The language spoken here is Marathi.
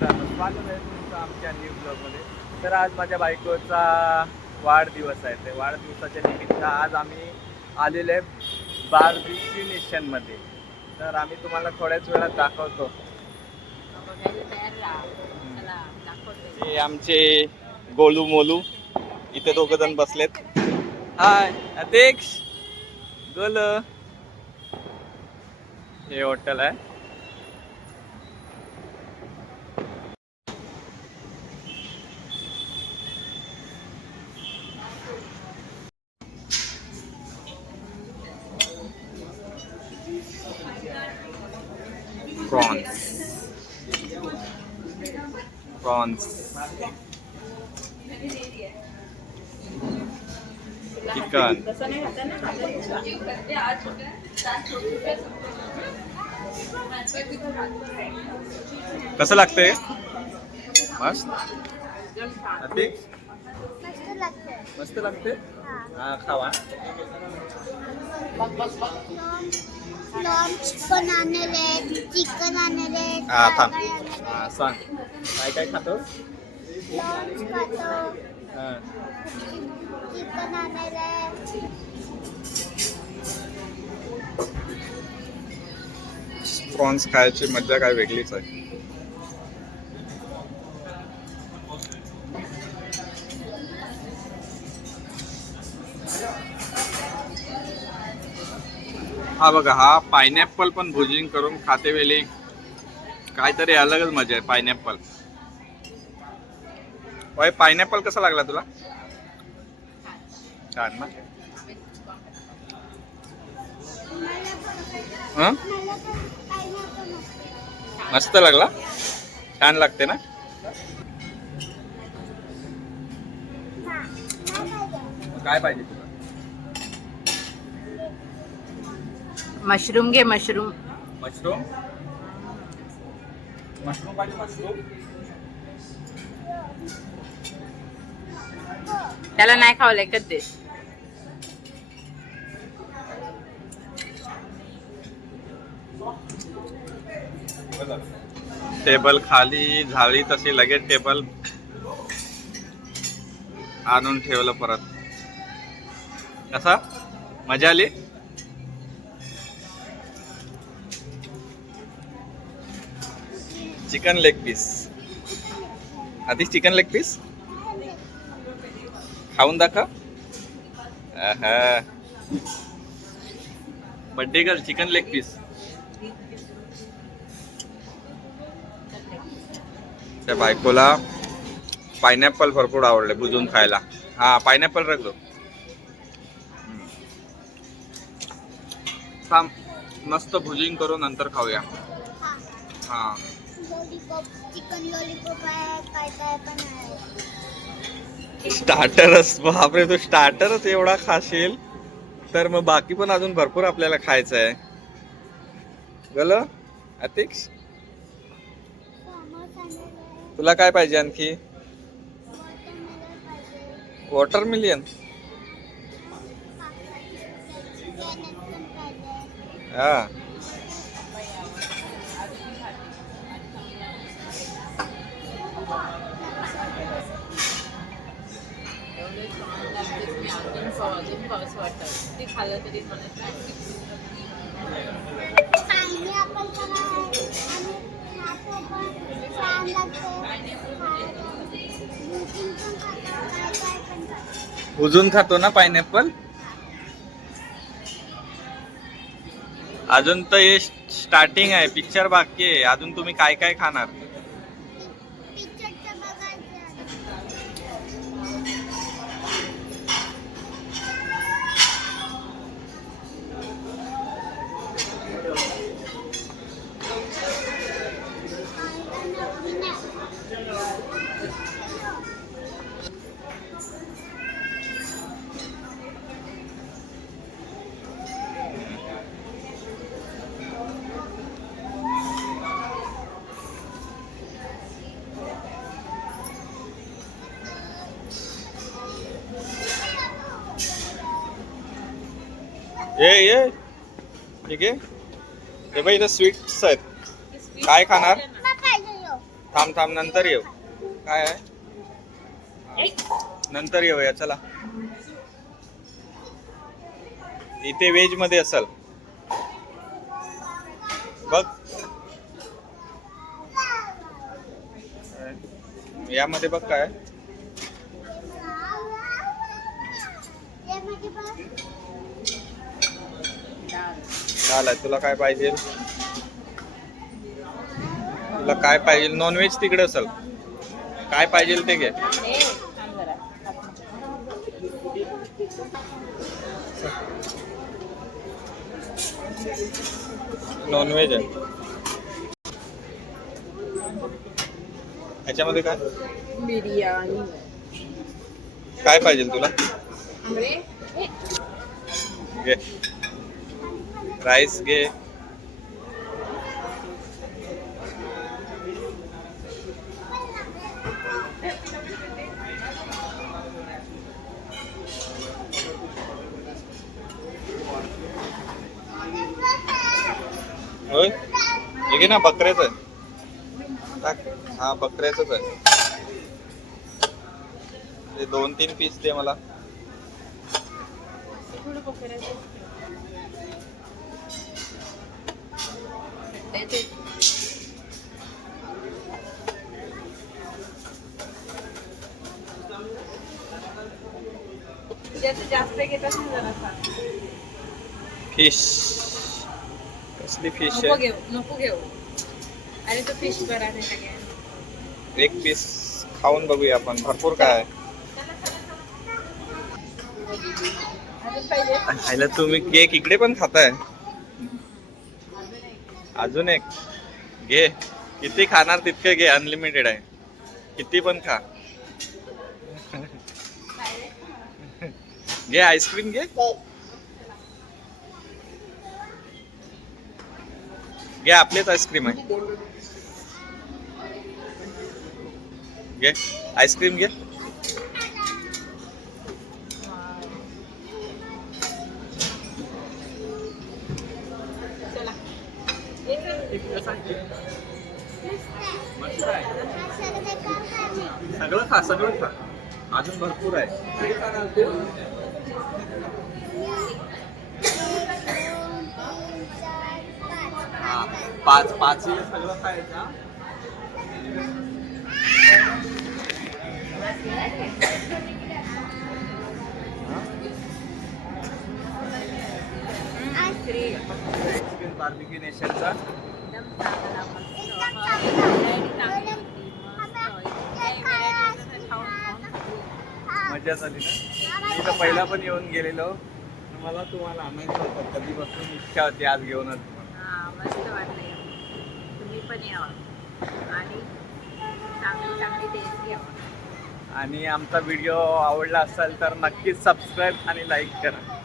मित्रांनो स्वागत आहे तुमचं आमच्या न्यू ब्लॉगमध्ये तर आज माझ्या बायकोचा वाढदिवस आहे. ते वाढदिवसाच्या निमित्त आज आम्ही आलेलो आहे बार्बिक्यू नेशनमध्ये तर आम्ही तुम्हाला थोड्याच वेळात दाखवतो. हे आमचे गोलू मोलू. इथे दोघ जण बसलेत. हाय अध्यक्ष. गोल. हे हॉटेल आहे. Prawns prawns चिकन कसं लागतंय? मस्त. मस्त लागते. मस्त लागते? हा. खावा. लॉन्च पण आणले चिकन आणले हा थांब. हा सांग. काय काय लॉन्च खातो. हा. चिकन आणले प्रॉन्स खायची मजा काय वेगळीच आहे. हा बघा हा पायनॅपल पण भुजिंग करून खातेवेळी काहीतरी अलगच मजा आहे पायनॅपल होय पायनॅपल कसा लागला तुला? छान ना. हं? मस्त लागला? छान लागते ना? काय पाहिजे तुला? मशरूम घे मशरूम. मशरूम? मशरूम पाहिजे मशरूम? त्याला नाही खावलं एकच दे टेबल खाली झाली तशी लगेच टेबल आणून ठेवलं परत. कसा? मजा आली? चिकन लेग पीस आधीच चिकन लेग पीस खाऊन दाखव. Birthday girl chicken leg piece त्या बायकोला पायनॅपल भरपूर आवडले बुजून खायला. हा पायनॅपल रख दो. थांब. मस्त भुजिंग करून नंतर खाऊया. हा. लॉलीपॉप चिकन लॉलीपॉप आहे काय काय पण आहे स्टार्टरच बापरे तू स्टार्टरच एवढा खाशील. तर मग बाकी पण अजून भरपूर आपल्याला खायचं आहे गल अतिक्ष? तुला काय पाहिजे आणखी? Watermelon. हा. अजून वाटत. ते खाल्लं तरी म्हणत नाही भुजून खातो ना पायनॅपल? अजून तर हे स्टार्टिंग आहे. पिक्चर बाकी आहे. अजून तुम्ही काय काय खाणार? ये ये. ठीक आहे. हे बाई इथं स्वीट्स आहेत. काय खाणार? थांब थांब नंतर येऊ. काय आहे? नंतर येऊया चला. इथे व्हेजमध्ये असल. बघ. यामध्ये बघ काय आहे? यामध्ये बघ. चालेल तुला काय पाहिजे? तुला काय पाहिजे? नॉनव्हेज तिकडे असेल. काय पाहिजे ते घे. नॉनव्हेज आहे. ह्याच्यामध्ये काय? बिर्याणी. काय पाहिजे तुला? घे. राईस घे. होय? हे घे ना बकऱ्याचं. आहे हा बकऱ्याचंच आहे. ते दोन तीन पीस दे मला. घेतात ना जरासा फ़िश कसली फ़िश नको घेऊ नको घेऊ अरे तो फ़िश एक पीस खाऊन बघूया आपण. भरपूर काय आहे. अजून पाहिजे? खायला तुम्ही केक इकडे पण खाताय. अजून एक. घे. किती खाणार तितके घे. अनलिमिटेड आहे. किती पण खा. घे आईस्क्रीम घे. घे आपलीच आईस्क्रीम आहे. घे. आईस्क्रीम घे चला मस्त आहे. हा सर्व काम करणे. सगळं खा सगळं खा. अजून भरपूर आहे. पाच. पाच सगळं खायचं बार्बिक्यू नेशनचा एकदम चांगला. मजा झाली ना? मी तर पहिला पण येऊन गेलेलो. मला तुम्हाला आणायचं होतं. कधीपासून इच्छा होती आज घेऊनच. हा, मस्त वाटलं. तुम्ही पण यावा आणि चांगली चांगली टेस्ट घ्यावा आणि आमचा व्हिडिओ आवडला असेल तर नक्कीच सबस्क्राईब आणि लाईक करा.